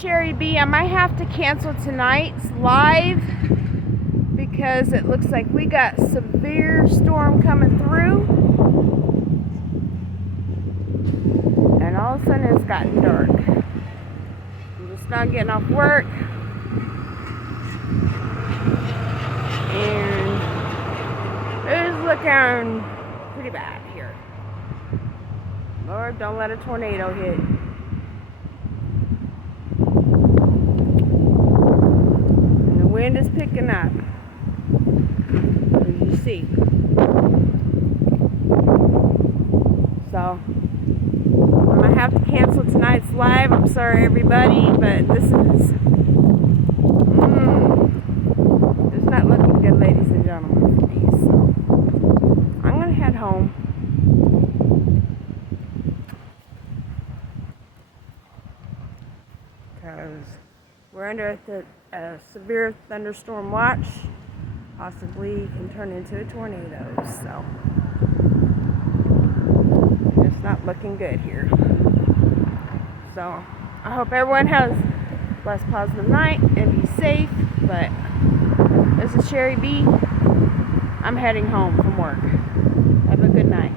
Cherry B, I might have to cancel tonight's live because it looks like we got severe storm coming through, and all of a sudden it's gotten dark. I'm just not getting off work, and it's looking pretty bad here. Lord, don't let a tornado hit. Wind is picking up, as you see. So I might have to cancel tonight's live. I'm sorry, everybody, but this is it's not looking good, ladies and gentlemen, for me. So I'm gonna head home. Because we're under a severe thunderstorm watch, possibly can turn into a tornado, so it's not looking good here. So I hope everyone has a blessed, positive night and be safe. But this is Cherry B. I'm heading home from work. Have a good night.